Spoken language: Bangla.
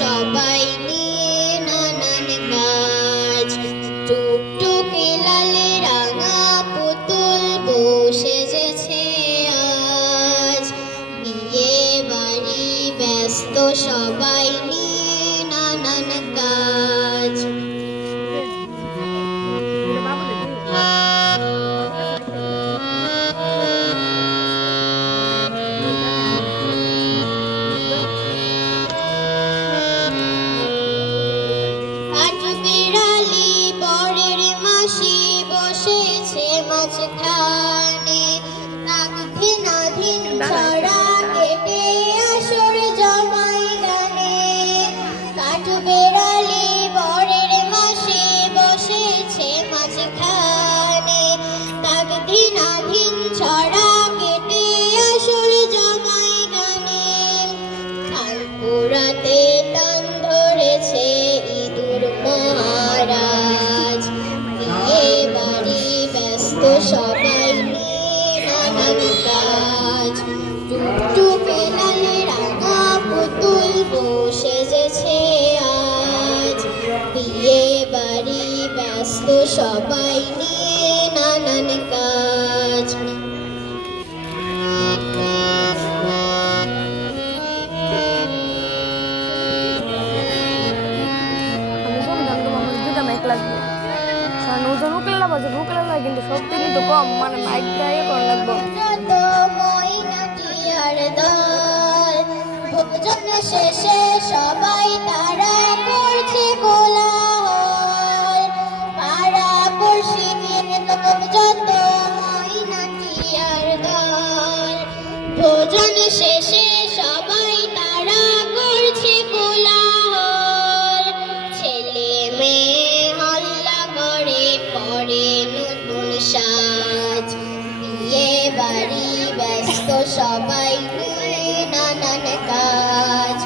সবাই নিয়ে নানান কাজ, টুকটুকে লালে রাঙা পুতুল বসে যেছে আজ। বিয়ে বাড়ি ব্যস্ত সবাই নিয়ে নানান কাজ। বসেছে মাঝখানে, নাক ধিনাধিন ছড়া কেটে আসর জমাই গানে। কাঠ বেড়ালি বরের মাসি বসেছে মাঝখানে, নাক ধিনাধিন ছড়া কেটে আসর জমাই গানে। ধান পোড়াতে টান ধরেছে ইঁদুর মহারাজ, সবাই নিয়ে নানান কাজ। টুকটুকে লালে রাঙা পুতুল বসে যেছে আজ। বিয়ে বাড়ি ব্যস্ত সবাই নিয়ে নানান কাজ। কিন্তু সত্যি তো কম, মানে বাইক দিয়ে কম লাগবো। ভোজন শেষে সবাই তারা করছে কোলাহল, পাড়া পড়শির যত ময়নাটিয়ার দল। ভোজন শেষে সবাই তারা করছে কোলাহল, ছেলে মেয়ে হল্লা করে পরে নতুন সাজ। বিয়ে বাড়ি ব্যস্ত সবাই নিয়ে নানান কাজ।